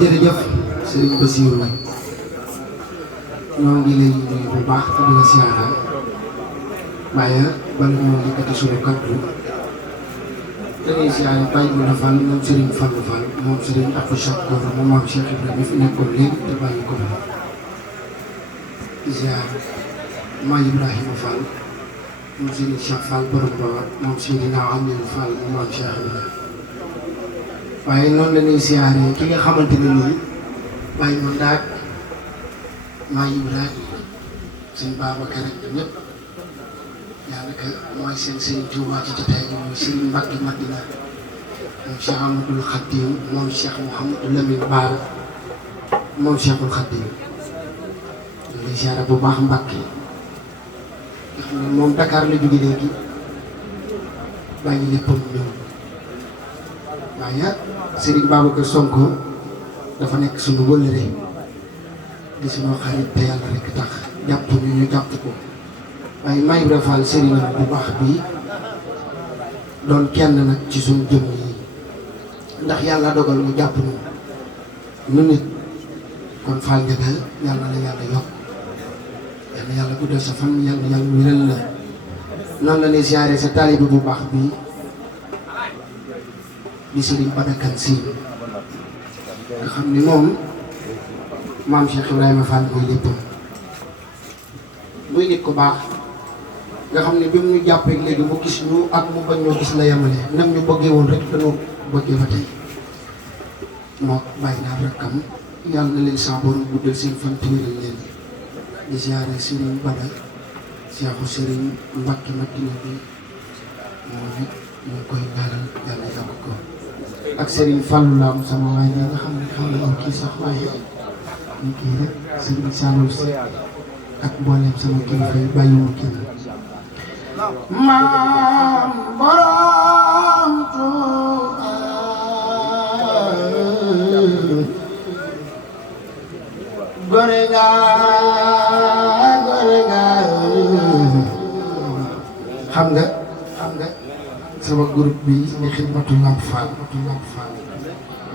jërëjëf Serigne Bassirou ñoo ngi lay nuyu bu baax te di la siyaara waaye bala ñoo yëkkati suñu kàddu dañuy siyaare Baye Mouna Fall moom Serigne Fallou Fall moom Serigne Abdou Chakour moom maam Cheikh Ibrahima fi nekkoon léegi te bàyyi ko di siyaare Maam Ibrahima Fall moom Serigne Cheikh Fall borom Bawar moom Seydina Amil Fall moom maam Cheikh Ibrahima waaye noonu la ñuy siyaare ki nga xamante ne nii Baye Mouna daal Maam Ibrahima sëñ Babacar rek ñëpp daanaka mooy seen sëñ Tuubaa ci jotaay bi mooy sëñ Mbacke Madina moom Cheikh Amadou Khadim moom Cheikh Mouhamadou Lamine Bara moom Cheikhul Khadim ñu ngi siyaare bu baax Mbacke nga xam ne moom Dakar la jóge léegi bàyyi léppam ñëw waaye Serigne Babacar Sonko dafa nekk suñu wëllëre di suñu xarit te yàlla rek tax jàpp ñu jàpp ko waaye Maam Ibra Fall Serigne bu baax bii doon kenn nag ci suñu jëm yi ndax yàlla dogal mu jàpp nu nit kon Fall nga daal yàlla la yàlla yokk yàlla yàlla guddal sa fan yàlla yàlla wéral la noonu la ñuy siyaare sa taalibe bu baax bii di Serigne Badakan Sy nga xam ni moom maam Cheikh Ibrahima Fall mooy léppam muy nit ko baax nga xam ne bi mu ñu jàppee léegi mu gis ñu ak mu bañ ñoo gis la yemale nam ñu bëggee woon rek dañoo bëggee ba tey moo bàyyi naa rakkam yàlla na leen sa borom guddal seen fan te wéral leen di siyaare Serigne Bada Cheikhu Serigne Mbacke Madina bi moom it ñu koy ñaanal yàlla yàgg ko ak Serigne Fallou Lam sama waay bi nga xam ne xam nga kii sax waaye ñu kii rek Serigne Saloum si ak mboolem sama kilifa yi bàyyiwuma kenn maam borom Tuuba gore nga xam nga sama groupe bi ni Xidmatul Lamp Fall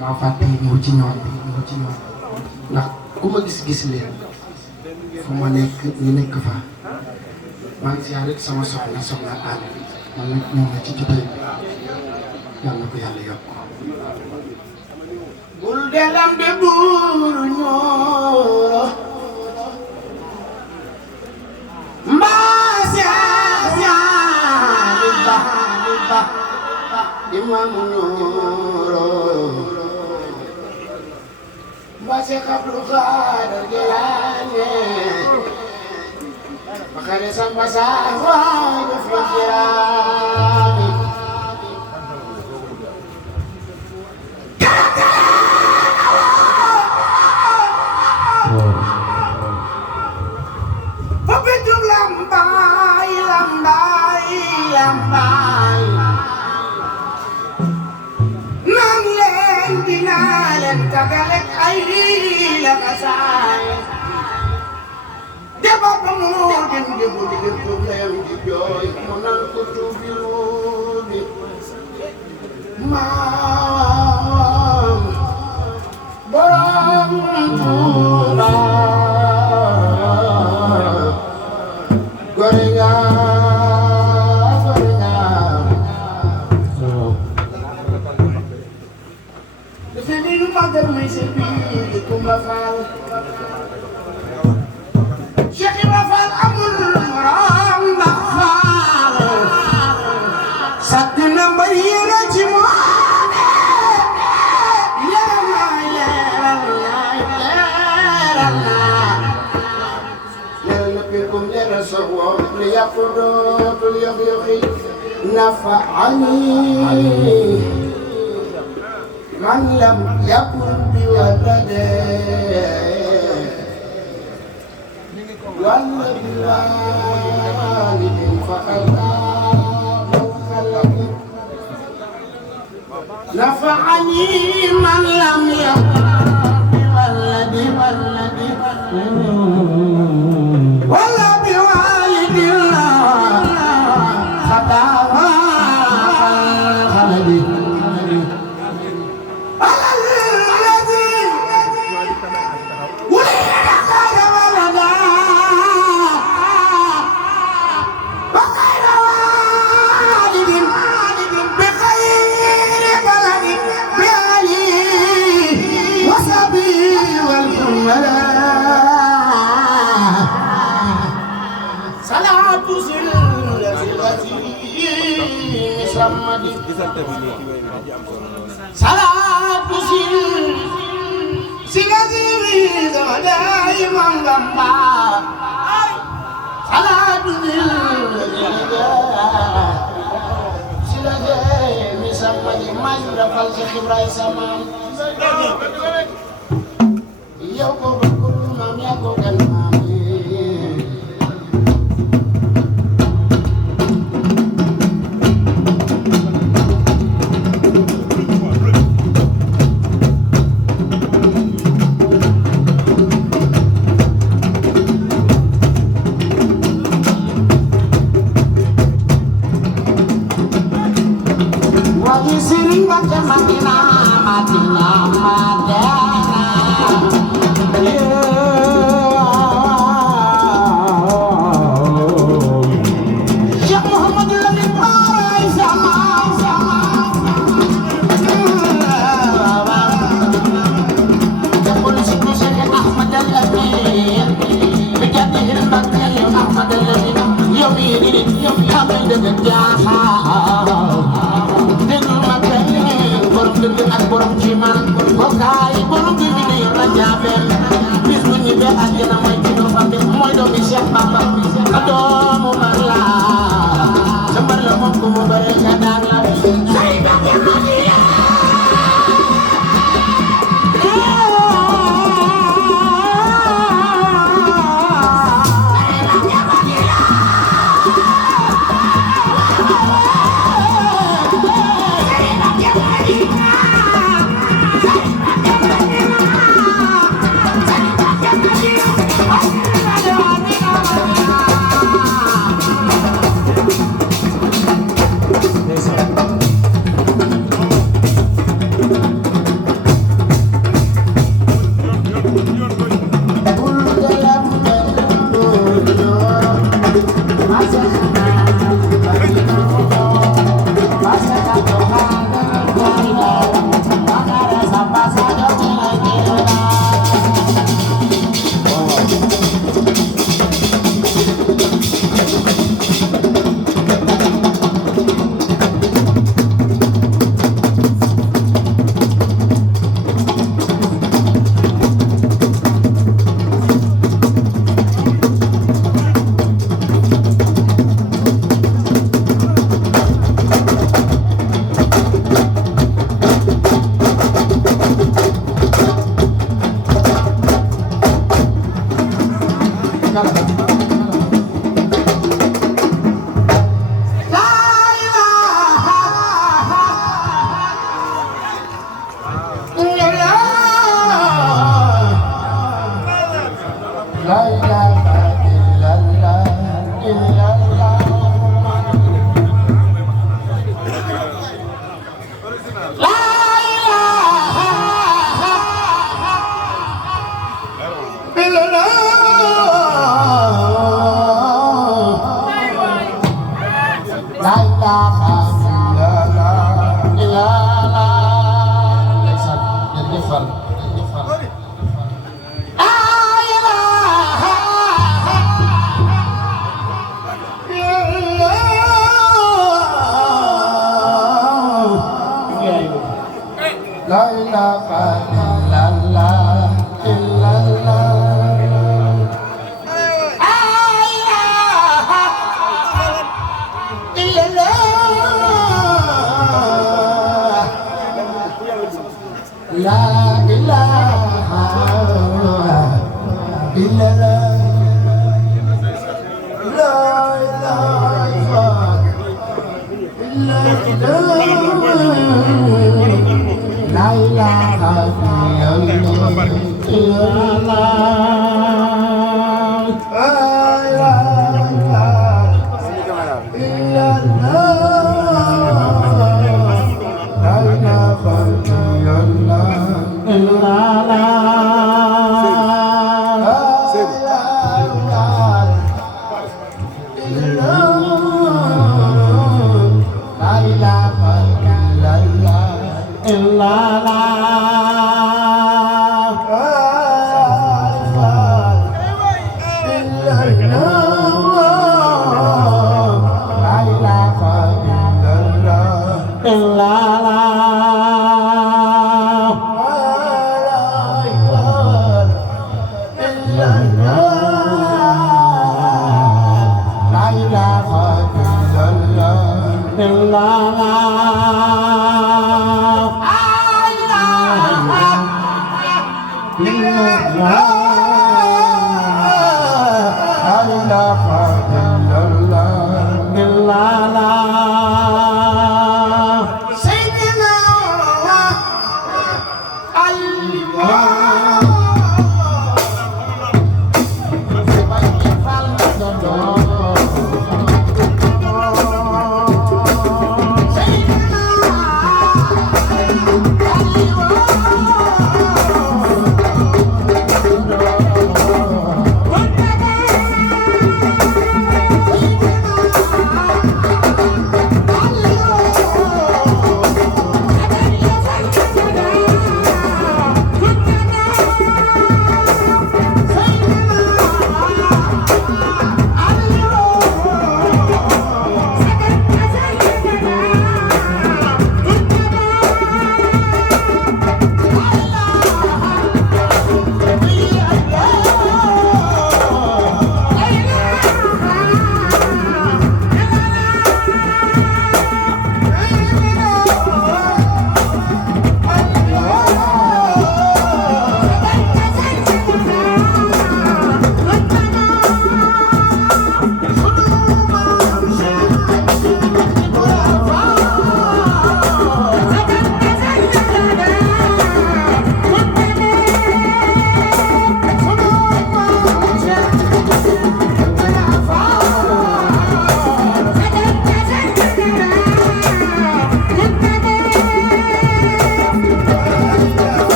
maa fàtte ñëw ci ñoom ndax ku ma gis leen fu ma nekk ñu nekk fa maa ngi siyaare rek sama soxna àll man nag ñëw na ci jotaay bi yàlla ko yàlla yokk bul delam de buuru ñooro mbaa siyaare ba imaamu ñooro mbaa si xablu xaadar Jilaane bakare samba sawa ñu fi jiraami Papitug lambaay naan leen dinaa leen tagalek ay la kasaay deba ba mu dem debu digir tuub layam di jooy mu naan ko tuubiluuni maam borom Tuuba gore nga defe ni nu magal may se bi Kumba Fall Cheikh Ibra Fall amul morom ndax Fall sàkk na mbër yéena ci moone leeral na pirkum leeral sa woon li yàqu dootul yox-yoxi nafaani man lam yakun bi walade wala bi walidin faqad nafaani man lam yakun bi waladi wala bi walidin faqad Muhammadin salaatu silazimi zamadayi mangamba salaatu silazimi samadi majura fal Cheikh Ibrahima Samam yow ko bëggul maam yaa ko gën maam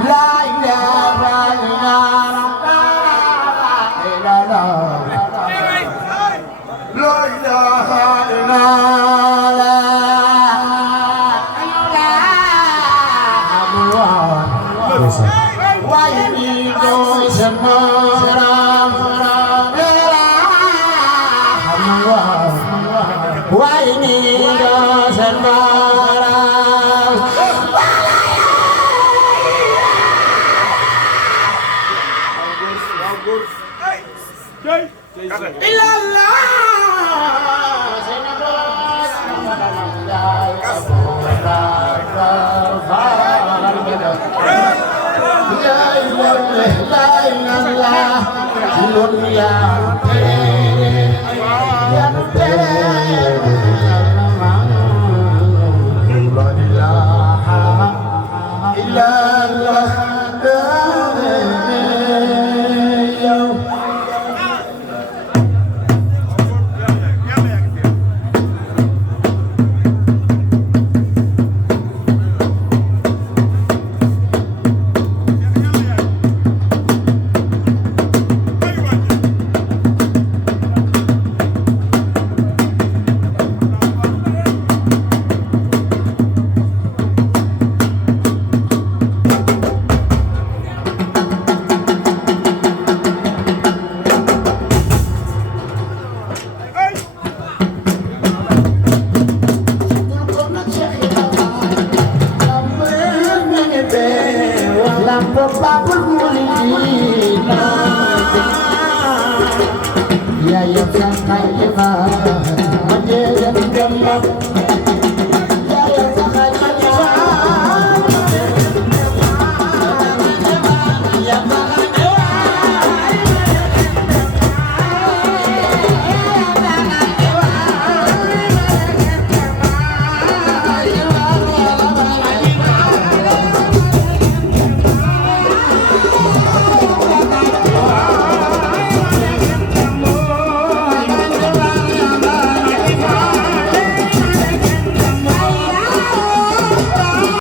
la ilaha illallah la ilaha illallah why you go samara why you go samara ya ya